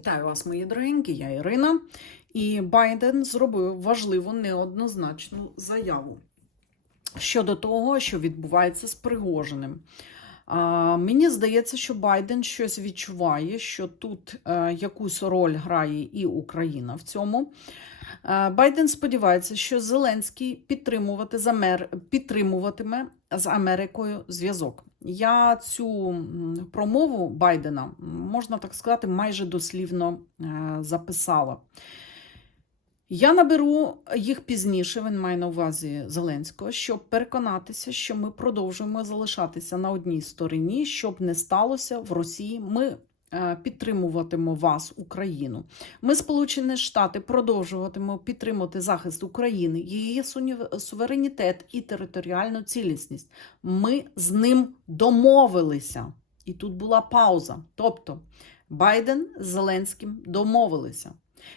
Вітаю вас, мої дорогенькі, я Ірина. І Байден зробив важливу неоднозначну заяву щодо того, що відбувається з Пригожиним. А, мені здається, що Байден щось відчуває, що тут е, якусь роль грає і Україна в цьому. Е, Байден сподівається, що Зеленський підтримувати з Амер... підтримуватиме з Америкою зв'язок. Я цю промову Байдена, можна так сказати, майже дослівно е, записала. Я наберу їх пізніше, він має на увазі Зеленського, щоб переконатися, що ми продовжуємо залишатися на одній стороні, щоб не сталося в Росії. Ми е, підтримуватимемо вас, Україну. Ми, Сполучені Штати, продовжуватимемо підтримувати захист України, її суверенітет і територіальну цілісність. Ми з ним домовилися. І тут була пауза. Тобто Байден з Зеленським домовилися.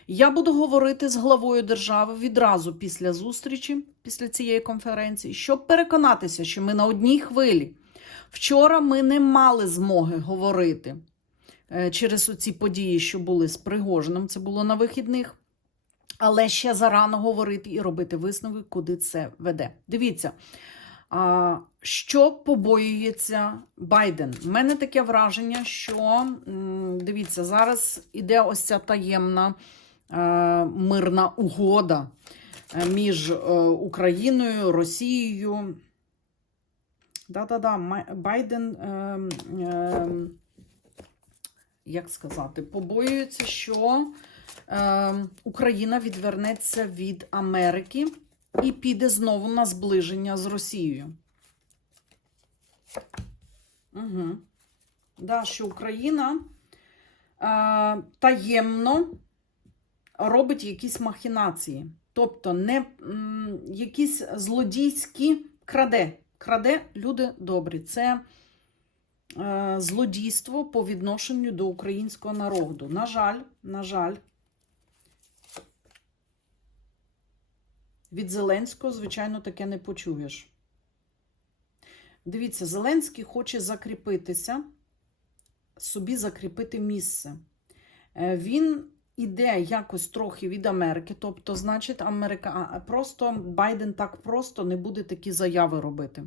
Я буду говорити з главою держави відразу після зустрічі, після цієї конференції, щоб переконатися, що ми на одній хвилі. Вчора ми не мали змоги говорити через ці події, що були з Пригожином. Це було на вихідних. Але ще зарано говорити і робити висновки, куди це веде. Дивіться, що побоюється Байден. У мене таке враження, що дивіться, зараз іде ось ця таємна е, мирна угода е, між е, Україною, Росією. Да-да-да, Байден, е, е, як сказати, побоюється, що е, Україна відвернеться від Америки і піде знову на зближення з Росією. Угу. Да, що Україна е, таємно робить якісь махінації. Тобто не м, якісь злодійські краде. Краде люди добрі. Це злодійство по відношенню до українського народу. На жаль, на жаль, від Зеленського, звичайно, таке не почуєш. Дивіться, Зеленський хоче закріпитися, собі закріпити місце. Е, Він іде якось трохи від Америки, тобто, значить, Америка просто Байден так просто не буде такі заяви робити.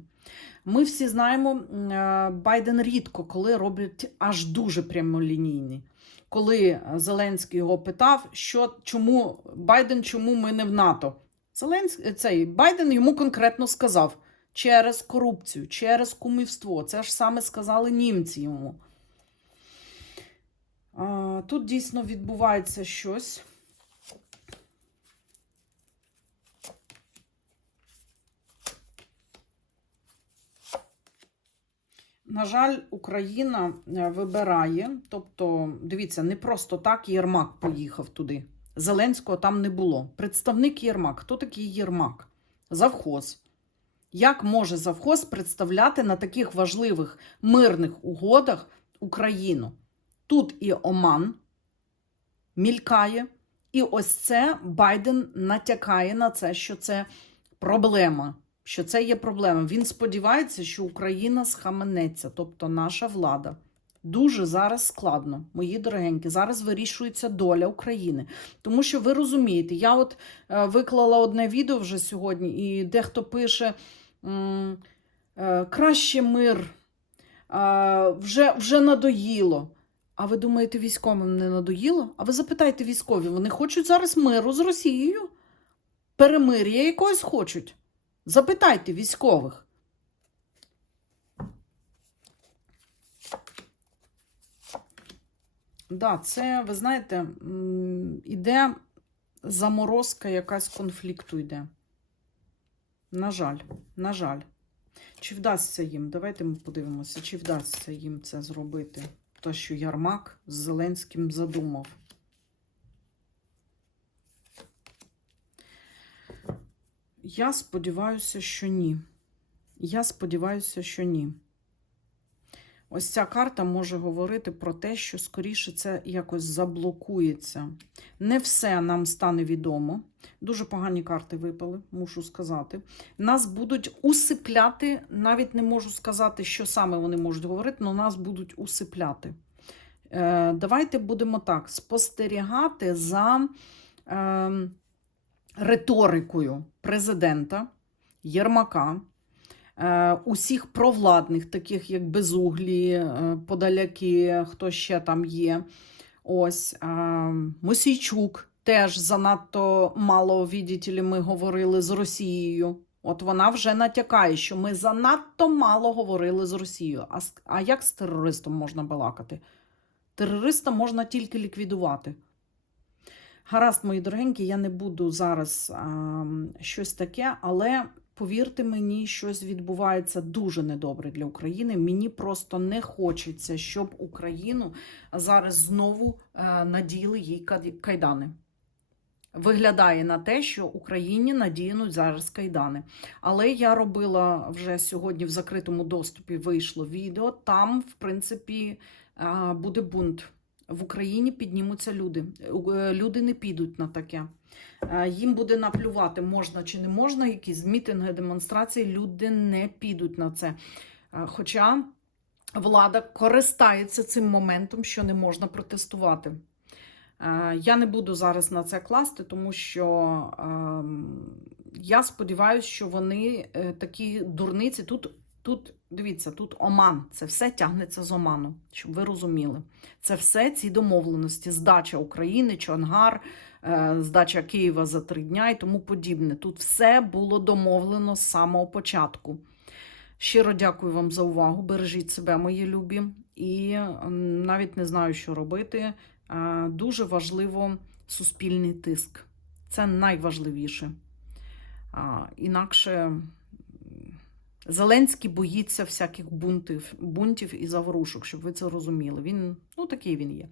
Ми всі знаємо, е, Байден рідко коли робить аж дуже прямолінійні. Коли Зеленський його питав, що чому Байден, чому ми не в НАТО? Зеленський цей Байден йому конкретно сказав через корупцію, через кумівство. Це ж саме сказали німці йому. Тут дійсно відбувається щось. На жаль, Україна е, вибирає, тобто, дивіться, не просто так Єрмак поїхав туди. Зеленського там не було. Представник Єрмак. Хто такий Єрмак? Завхоз. Як може завхоз представляти на таких важливих мирних угодах Україну? Тут і Оман мількає, і ось це Байден натякає на це, що це проблема. Що це є проблема. Він сподівається, що Україна схаменеться, тобто наша влада. Дуже зараз складно, мої дорогенькі. Зараз вирішується доля України. Тому що ви розумієте, я от е, виклала одне відео вже сьогодні, і дехто пише: е, краще мир, е, вже, вже надоїло. А ви думаєте, військовим не надоїло? А ви запитайте військові, вони хочуть зараз миру з Росією? Перемир'я якогось хочуть? Запитайте військових. Да, це, ви знаєте, іде заморозка якась конфлікту йде. На жаль, на жаль. Чи вдасться їм? Давайте ми подивимося, чи вдасться їм це зробити. Те, що Ярмак з Зеленським задумав. Я сподіваюся, що ні. Я сподіваюся, що ні. Ось ця карта може говорити про те, що скоріше це якось заблокується. Не все нам стане відомо. Дуже погані карти випали, мушу сказати. Нас будуть усипляти, навіть не можу сказати, що саме вони можуть говорити, але нас будуть усипляти. Е, Давайте будемо так спостерігати за е, риторикою президента Єрмака, усіх провладних, таких як Безуглі, е, Подаляки, хто ще там є. Ось е, Мосійчук теж занадто мало, видите ми говорили з Росією. От вона вже натякає, що ми занадто мало говорили з Росією. А, а як з терористом можна балакати? Терориста можна тільки ліквідувати. Гаразд, мої дорогенькі, я не буду зараз а, щось таке, але повірте мені, щось відбувається дуже недобре для України. Мені просто не хочеться, щоб Україну зараз знову е, наділи їй кайдани. Виглядає на те, що Україні надіянуть зараз кайдани. Але я робила вже сьогодні в закритому доступі вийшло відео. Там, в принципі, буде бунт. В Україні піднімуться люди. Е, Люди не підуть на таке. Е, Їм буде наплювати, можна чи не можна, якісь мітинги, демонстрації. Люди не підуть на це. Е, Хоча влада користається цим моментом, що не можна протестувати. Е, Я не буду зараз на це класти, тому що ем, я сподіваюся, що вони такі дурниці. Тут, тут дивіться, тут Оман. Це все тягнеться з Оману, щоб ви розуміли. Це все ці домовленості, здача України, Чонгар, здача Києва за три дня і тому подібне. Тут все було домовлено з самого початку. Щиро дякую вам за увагу. Бережіть себе, мої любі, і навіть не знаю, що робити. Е, Дуже важливо суспільний тиск. Це найважливіше. Інакше Зеленський боїться всяких бунтів, бунтів і заворушок, щоб ви це розуміли. Він ну такий він є.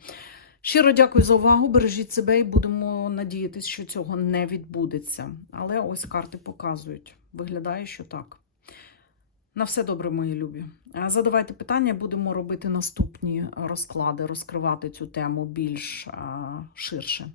Щиро дякую за увагу. Бережіть себе і будемо надіятися, що цього не відбудеться. Але ось карти показують. Виглядає, що так. На все добре, мої любі. Задавайте питання, будемо робити наступні розклади, розкривати цю тему більш ширше.